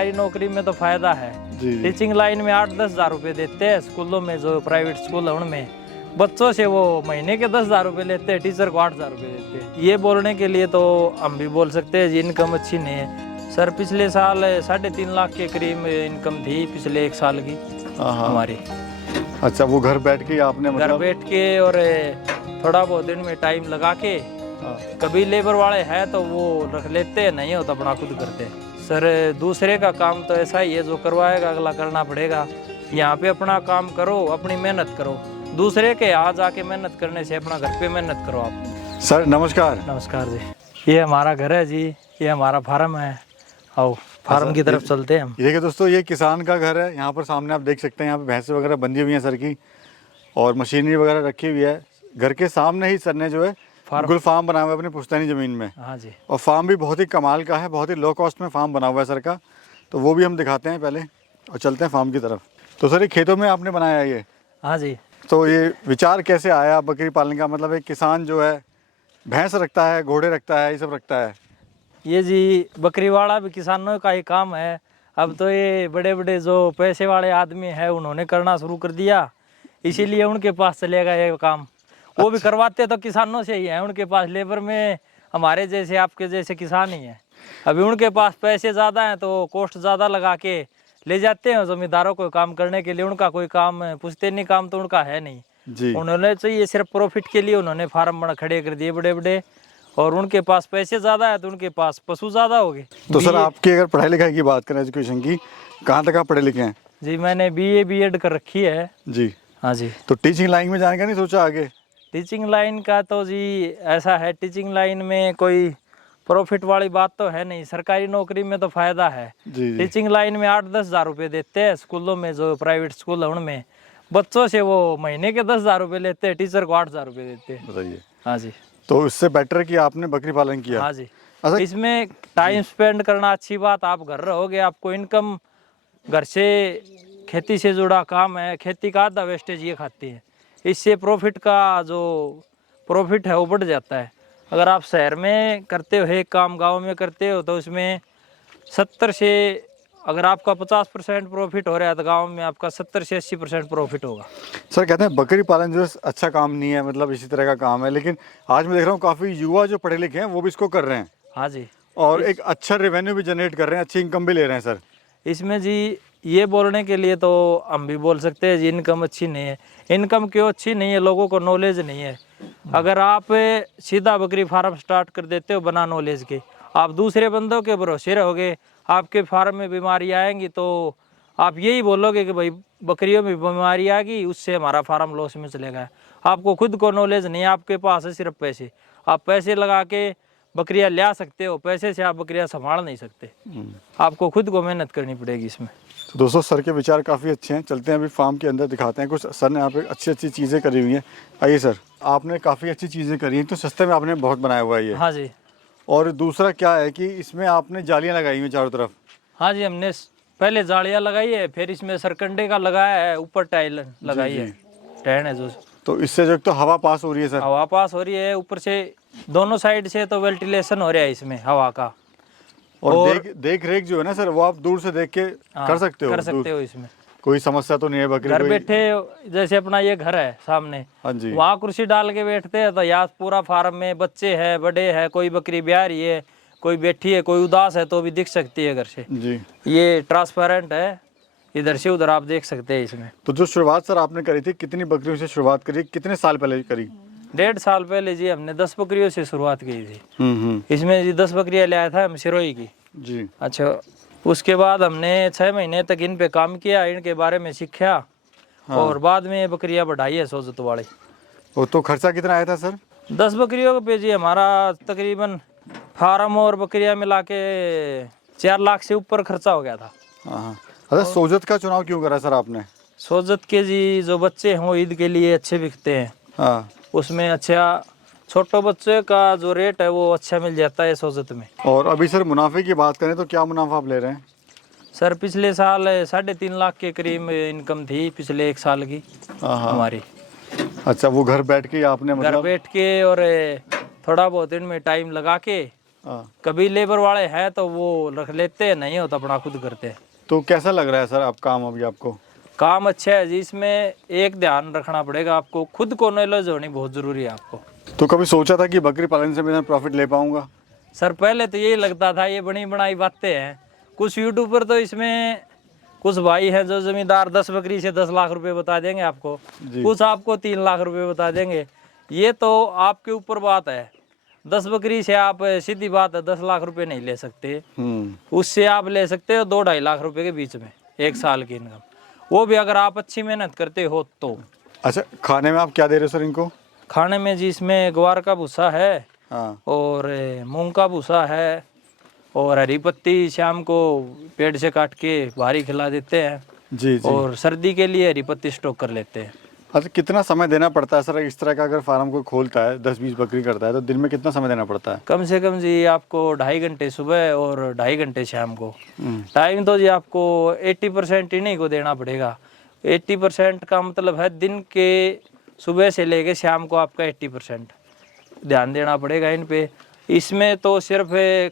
सरकारी नौकरी में तो फायदा है। टीचिंग लाइन में 8-10 हज़ार रुपये देते हैं स्कूलों में, जो प्राइवेट स्कूल है उनमें बच्चों से वो महीने के 10 हज़ार रुपये लेते हैं, टीचर को 8 हज़ार रुपये देते हैं। ये बोलने के लिए तो हम भी बोल सकते हैं जी इनकम अच्छी नहीं है सर। पिछले साल 3.5 लाख के करीब इनकम थी पिछले 1 साल की हमारी। अच्छा, वो घर बैठ के आपने घर बैठ के और थोड़ा बहुत दिन में टाइम लगा के, कभी लेबर वाले हैं तो वो रख लेते हैं, नहीं हो तो अपना खुद करते हैं सर। दूसरे का काम तो ऐसा ही है, जो करवाएगा अगला करना पड़ेगा। यहाँ पे अपना काम करो, अपनी मेहनत करो, दूसरे के यहाँ जाके मेहनत करने से अपना घर पे मेहनत करो आप। सर नमस्कार। नमस्कार जी, ये हमारा घर है जी, ये हमारा फार्म है। आओ फार्म की तरफ चलते हैं हम। ये देखिए दोस्तों, ये किसान का घर है। यहाँ पर सामने आप देख सकते हैं, यहाँ पे भैंसे वगैरह बंधी हुई हैं सर की, और मशीनरी वगैरह रखी हुई है। घर के सामने ही सर ने जो है गुल फार्म बनाया हुआ है अपनी पुश्तैनी ज़मीन में। हाँ जी। और फार्म भी बहुत ही कमाल का है, बहुत ही लो कॉस्ट में फार्म बना हुआ है सर का। तो वो भी हम दिखाते हैं पहले और चलते हैं फार्म की तरफ। तो सर ये खेतों में आपने बनाया है ये? हाँ जी। तो ये विचार कैसे आया बकरी पालने का? मतलब एक किसान जो है भैंस रखता है, घोड़े रखता है, ये सब रखता है। ये जी बकरी वाला भी किसानों का ही काम है। अब तो ये बड़े बड़े जो पैसे वाले आदमी हैं उन्होंने करना शुरू कर दिया, इसीलिए उनके पास चलेगा ये काम। वो भी करवाते तो किसानों से ही है, उनके पास लेबर में हमारे जैसे आपके जैसे किसान ही हैं। अभी उनके पास पैसे ज़्यादा हैं तो कॉस्ट ज़्यादा लगा के ले जाते हैं जमींदारों को काम करने के लिए। उनका कोई काम पूछते नहीं, काम तो उनका है नहीं जी। उन्होंने चाहिए सिर्फ प्रॉफिट के लिए उन्होंने फार्म बड़ा खड़े कर दिए बड़े बड़े, और उनके पास पैसे ज़्यादा है तो उनके पास पशु ज़्यादा हो गए। तो सर आपकी अगर पढ़ाई लिखाई की बात करें, एजुकेशन की, कहाँ तक आप पढ़े लिखे हैं? जी मैंने BA B.Ed कर रखी है जी। हाँ जी। तो टीचिंग लाइन में जाने का नहीं सोचा आगे? टीचिंग लाइन का तो जी ऐसा है, टीचिंग लाइन में कोई प्रॉफिट वाली बात तो है नहीं। सरकारी नौकरी में तो फायदा है। जी। टीचिंग लाइन में 8-10 हज़ार रुपये देते हैं स्कूलों में, जो प्राइवेट स्कूल है उनमें बच्चों से वो महीने के 10 हज़ार रुपये लेते हैं, टीचर को 8 हज़ार रुपये देते हैं। बताइए। हाँ जी। तो इससे बेटर कि आपने बकरी पालन किया? हाँ जी। अच्छा, इसमें टाइम स्पेंड करना अच्छी बात। आप घर रहोगे, आपको इनकम घर से, खेती से जुड़ा काम है, खेती का आधा वेस्टेज ये खाती है। इससे प्रॉफिट का जो प्रॉफिट है वो बढ़ जाता है। अगर आप शहर में करते हो एक काम, गांव में करते हो तो इसमें 70 से, अगर आपका 50% प्रॉफिट हो रहा है तो गांव में आपका 70 से 80% प्रॉफिट होगा। सर कहते हैं बकरी पालन जो है अच्छा काम नहीं है, मतलब इसी तरह का काम है, लेकिन आज मैं देख रहा हूँ काफ़ी युवा जो पढ़े लिखे हैं वो भी इसको कर रहे हैं। हाँ जी। और एक अच्छा रेवेन्यू भी जनरेट कर रहे हैं, अच्छी इनकम भी ले रहे हैं सर। इसमें जी ये बोलने के लिए तो हम भी बोल सकते हैं जी इनकम अच्छी नहीं है। इनकम क्यों अच्छी नहीं है? लोगों को नॉलेज नहीं है। अगर आप सीधा बकरी फार्म स्टार्ट कर देते हो बिना नॉलेज के, आप दूसरे बंदों के भरोसे रहोगे, आपके फार्म में बीमारी आएंगी तो आप यही बोलोगे कि भाई बकरियों में बीमारी आ गई, उससे हमारा फार्म लॉस में चलेगा। आपको खुद को नॉलेज नहीं है, आपके पास है सिर्फ पैसे। आप पैसे लगा के बकरियां ले आ सकते हो, पैसे से आप बकरियां संभाल नहीं सकते। आपको खुद को मेहनत करनी पड़ेगी इसमें। तो दोस्तों सर के विचार काफ़ी अच्छे हैं। चलते हैं अभी फार्म के अंदर, दिखाते हैं कुछ। सर ने यहाँ पे अच्छी अच्छी चीज़ें करी हुई हैं। आइए सर, आपने काफ़ी अच्छी चीज़ें करी हैं, तो सस्ते में आपने बहुत बनाया हुआ है ये। हाँ जी। और दूसरा क्या है कि इसमें आपने जालियाँ लगाई हुई हैं चारों तरफ? हाँ जी, हमने पहले जालियाँ लगाई है, फिर इसमें सरकंडे का लगाया है, ऊपर टाइल लगाई है, टैन है जो। तो इससे जो तो हवा पास हो रही है सर? हवा पास हो रही है, ऊपर से दोनों साइड से तो वेंटिलेशन हो रहा है इसमें हवा का। और देख रेख जो है ना सर, वो आप दूर से देख के कर सकते हो इसमें कोई समस्या तो नहीं है? बकरी घर बैठे, जैसे अपना ये घर है सामने, हाँ जी, वहाँ कुर्सी डाल के बैठते हैं तो यहाँ पूरा फार्म में बच्चे हैं, बड़े हैं, कोई बकरी ब्याह रही है, कोई बैठी है, कोई उदास है तो भी दिख सकती है घर से जी। ये ट्रांसपेरेंट है, इधर से उधर आप देख सकते हैं इसमें। तो जो शुरुआत सर आपने करी थी, कितनी बकरियों से शुरुआत करी, कितने साल पहले करी? 1.5 साल पहले जी हमने 10 बकरियों से शुरुआत की थी। इसमें जी 10 बकरियां लाया था हम सिरोही की जी। अच्छा, उसके बाद हमने 6 महीने तक इन पे काम किया, इनके बारे में सीखा। हाँ। और बाद में बकरियां बढ़ाई है सोजत वाली। तो खर्चा कितना आया था सर? 10 बकरियों पे जी हमारा तकरीबन फार्म और बकरियां मिला के 4 लाख से ऊपर खर्चा हो गया था। हाँ। अच्छा, सोजत का चुनाव क्यों करा सर आपने? सोजत के जी जो बच्चे हैं वो ईद के लिए अच्छे बिकते हैं। हाँ। उसमें अच्छा छोटे बच्चे का जो रेट है वो अच्छा मिल जाता है सोजत में। और अभी सर मुनाफे की बात करें तो क्या मुनाफा आप ले रहे हैं? सर पिछले साल 3.5 लाख के करीब इनकम थी पिछले 1 साल की हमारी। अच्छा, वो घर बैठ के आपने घर बैठ के और थोड़ा बहुत दिन में टाइम लगा के, हाँ। कभी लेबर वाले हैं तो वो रख लेते हैं, नहीं हो तो अपना खुद करते हैं। तो कैसा लग रहा है सर आप काम अभी आपको? काम अच्छा है जी। इसमें एक ध्यान रखना पड़ेगा आपको, खुद को नॉलेज होनी बहुत ज़रूरी है आपको। तो कभी सोचा था कि बकरी पालन से मैं प्रॉफिट ले पाऊंगा? सर पहले तो यही लगता था, ये बनी बनाई बातें हैं। कुछ यूट्यूबर तो इसमें कुछ भाई हैं जो जमींदार 10 बकरी से 10 लाख रुपए बता देंगे आपको, जी। कुछ आपको 3 लाख रुपए बता देंगे। ये तो आपके ऊपर बात है। 10 बकरी से आप, सीधी बात है, 10 लाख रुपए नहीं ले सकते। उससे आप ले सकते हो 2-2.5 लाख रुपए के बीच में एक साल की इनकम, वो भी अगर आप अच्छी मेहनत करते हो तो। अच्छा, खाने में आप क्या दे रहे हो सर इनको? खाने में जी इसमें ग्वार का भूसा है, हाँ। और मूंग का भूसा है, और हरी पत्ती शाम को पेड़ से काट के भारी खिला देते हैं। जी जी। और सर्दी के लिए हरी पत्ती स्टॉक कर लेते हैं। अच्छा, कितना समय देना पड़ता है सर इस तरह का? अगर फार्म को खोलता है 10-20 बकरी करता है तो दिन में कितना समय देना पड़ता है? कम से कम जी आपको 2.5 घंटे सुबह और 2.5 घंटे शाम को। टाइम तो जी आपको 80% इन्हीं को देना पड़ेगा। 80% का मतलब है दिन के सुबह से लेके शाम को आपका 80% ध्यान देना पड़ेगा इन पे। इसमें तो सिर्फ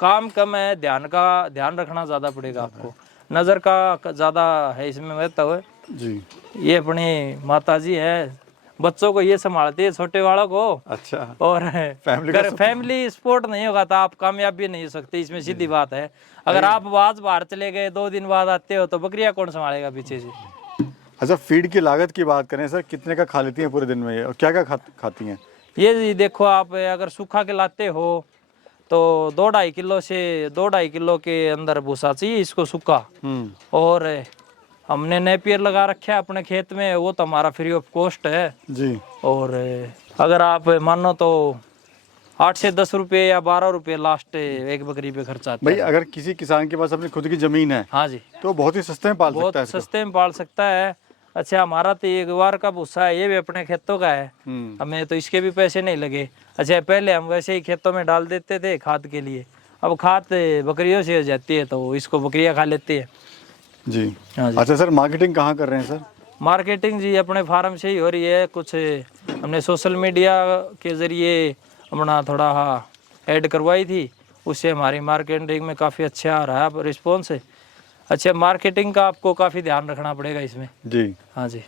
काम कम है, ध्यान रखना ज़्यादा पड़ेगा आपको। नज़र का ज़्यादा है इसमें महत्व है जी। ये अपनी माता जी है, बच्चों को ये संभालती है, छोटे वालों को। अच्छा। और फैमिली फैमिली सपोर्ट नहीं होगा तो आप कामयाब भी नहीं हो सकते, इसमें सीधी बात है। अगर आप बाहर चले गए 2 दिन बाद आते हो तो बकरियां कौन संभालेगा पीछे से। अच्छा, फीड की लागत की बात करें सर, कितने का खा लेती हैं पूरे दिन में ये, और क्या क्या खाती हैं? ये जी देखो, आप अगर सूखा के लाते हो तो 2-2.5 किलो के अंदर भूसा चाहिए इसको सूखा। और हमने नेपियर लगा रखा है अपने खेत में, वो तो हमारा फ्री ऑफ कॉस्ट है जी। और अगर आप मानो तो 8 से 10 रुपये या 12 रुपये लास्ट एक बकरी पे खर्चा आता भाई है। अगर किसी किसान के पास अपनी खुद की जमीन है, हाँ जी, तो बहुत ही सस्ते में पाल बहुत सकता है इसको। सस्ते में पाल सकता है। अच्छा, हमारा तो ये ग्वार का भूसा है, ये भी अपने खेतों का है, हमें तो इसके भी पैसे नहीं लगे। अच्छा, पहले हम वैसे ही खेतों में डाल देते थे खाद के लिए, अब खाद बकरियों से हो जाती है तो इसको बकरियां खा लेती है। जी। हाँ जी। अच्छा सर, मार्केटिंग कहाँ कर रहे हैं सर? मार्केटिंग जी अपने फार्म से ही हो रही है। कुछ हमने सोशल मीडिया के ज़रिए अपना थोड़ा ऐड करवाई थी, उससे हमारी मार्केटिंग में काफ़ी अच्छा आ रहा है रिस्पॉन्स है। अच्छा, मार्केटिंग का आपको काफ़ी ध्यान रखना पड़ेगा इसमें। जी। हाँ जी।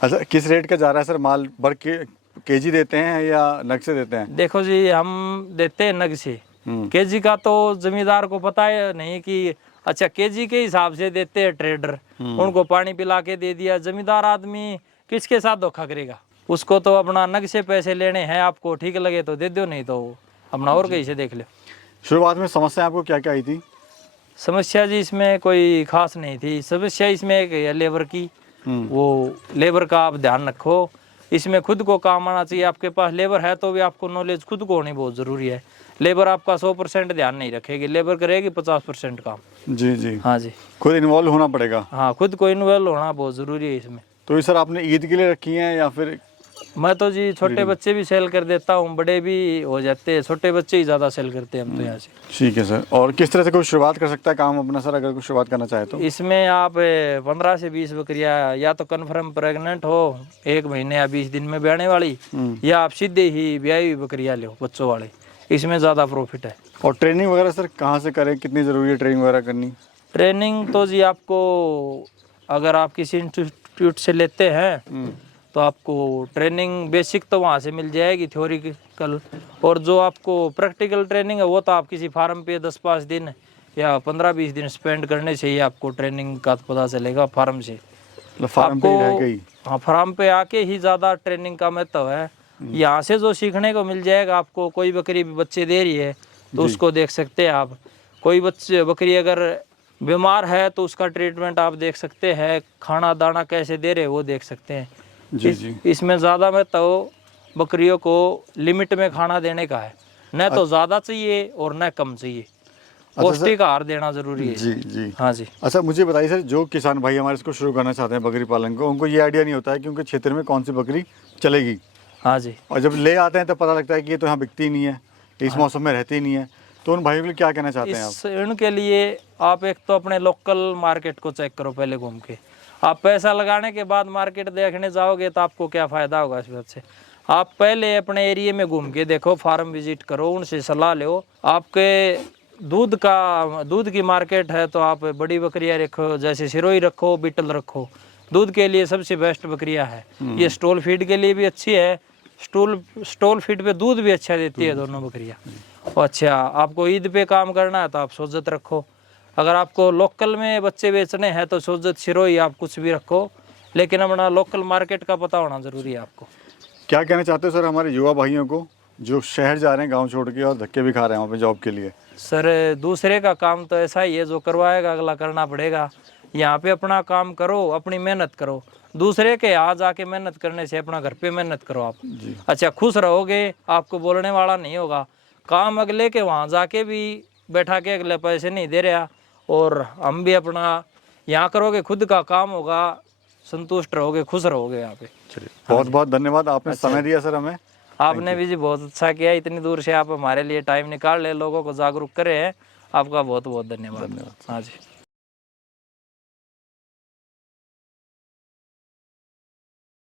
अच्छा, किस रेट का जा रहा है सर माल? बर केजी देते हैं या नग से देते हैं? देखो जी, हम देते हैं नग से। केजी का तो जमींदार को पता है नहीं कि, अच्छा केजी के हिसाब से देते हैं ट्रेडर, उनको पानी पिला के दे दिया। जमींदार आदमी किसके साथ धोखा करेगा? उसको तो अपना नग से पैसे लेने हैं, आपको ठीक लगे तो दे दो, नहीं तो अपना और कहीं से देख लो। शुरुआत में समस्या आपको क्या क्या आई थी? समस्या जी इसमें कोई खास नहीं थी। समस्या इसमें एक है लेबर की, वो लेबर का आप ध्यान रखो। इसमें खुद को काम आना चाहिए। आपके पास लेबर है तो भी आपको नॉलेज खुद को होनी बहुत ज़रूरी है। लेबर आपका 100% ध्यान नहीं रखेगी, लेबर करेगी 50% काम। जी जी। हाँ जी, खुद इन्वॉल्व होना पड़ेगा। हाँ, खुद को इन्वॉल्व होना बहुत ज़रूरी है इसमें। तो ये सर आपने ईद के लिए रखी हैं या फिर? मैं तो जी छोटे बच्चे भी सेल कर देता हूँ, बड़े भी हो जाते हैं, छोटे बच्चे ही ज़्यादा सेल करते हैं हम तो यहाँ से। ठीक है सर। और किस तरह से कोई शुरुआत कर सकता है काम अपना सर, अगर कोई शुरुआत करना चाहे तो? इसमें आप 15 से 20 बकरियां, या तो कन्फर्म प्रेग्नेंट हो 1 महीने या 20 दिन में ब्याने वाली, या आप सीधे ही ब्याई हुई बकरियां लो बच्चों वाले, इसमें ज़्यादा प्रॉफिट है। और ट्रेनिंग वगैरह सर कहाँ से करें, कितनी ज़रूरी है ट्रेनिंग वगैरह करनी? ट्रेनिंग तो जी आपको अगर आप किसी इंस्टीट्यूट से लेते हैं तो आपको ट्रेनिंग बेसिक तो वहाँ से मिल जाएगी, थ्योरिकल। और जो आपको प्रैक्टिकल ट्रेनिंग है वो तो आप किसी फार्म पे 10-5 दिन या 15-20 दिन स्पेंड करने से ही आपको ट्रेनिंग का पता चलेगा फार्म से। फार्म पे रह गई। हाँ, फार्म पे आके ही ज़्यादा ट्रेनिंग का महत्व है। यहाँ से जो सीखने को मिल जाएगा आपको, कोई बकरी बच्चे दे रही है तो उसको देख सकते हैं आप। कोई बकरी अगर बीमार है तो उसका ट्रीटमेंट आप देख सकते हैं, खाना दाना कैसे दे रहे वो देख सकते हैं। जी जी। इसमें ज़्यादा महत्व बकरियों को लिमिट में खाना देने का है, न तो ज़्यादा चाहिए और न कम चाहिए। पौष्टिक आहार देना जरूरी है। जी जी। हाँ जी। अच्छा, मुझे बताइए सर, जो किसान भाई हमारे इसको शुरू करना चाहते हैं बकरी पालन को, उनको ये आइडिया नहीं होता है कि उनके क्षेत्र में कौन सी बकरी चलेगी। हाँ जी। और जब ले आते हैं तब पता लगता है कि ये तो यहाँ बिकती नहीं है, इस मौसम में रहती नहीं है, तो उन भाइयों के लिए क्या कहना चाहते हैं आप? उनके लिए आप एक तो अपने लोकल मार्केट को चेक करो पहले घूम के। आप पैसा लगाने के बाद मार्केट देखने जाओगे तो आपको क्या फ़ायदा होगा इस बात से? आप पहले अपने एरिया में घूम के देखो, फार्म विजिट करो, उनसे सलाह लो। आपके दूध की मार्केट है तो आप बड़ी बकरियां रखो, जैसे सिरोही रखो, बीटल रखो। दूध के लिए सबसे बेस्ट बकरियां है। ये स्टॉल फीड के लिए भी अच्छी है, स्टॉल फीड पे दूध भी अच्छा देती है दोनों बकरियां। अच्छा, आपको ईद पे काम करना है तो आप सोजत रखो। अगर आपको लोकल में बच्चे बेचने हैं तो सोजत, सिरोही, आप कुछ भी रखो, लेकिन अपना लोकल मार्केट का पता होना जरूरी है आपको। क्या कहना चाहते हो सर हमारे युवा भाइयों को जो शहर जा रहे हैं गांव छोड़ के और धक्के भी खा रहे हैं वहाँ पे जॉब के लिए? सर, दूसरे का काम तो ऐसा ही है, जो करवाएगा अगला करना पड़ेगा। यहाँ पे अपना काम करो, अपनी मेहनत करो। दूसरे के यहाँ जाके मेहनत करने से अपना घर पे मेहनत करो आप। अच्छा, खुश रहोगे, आपको बोलने वाला नहीं होगा। काम अगले के वहाँ जाके भी बैठा के अगले पैसे नहीं दे रहा, और हम भी अपना यहाँ करोगे, खुद का काम होगा, संतुष्ट रहोगे, खुश रहोगे यहाँ पे। चलिए, बहुत बहुत धन्यवाद, आपने समय दिया सर हमें। आपने भी जी बहुत अच्छा किया, इतनी दूर से आप हमारे लिए टाइम निकाल ले, लोगों को जागरूक करे हैं। आपका बहुत बहुत धन्यवाद। हाँ जी।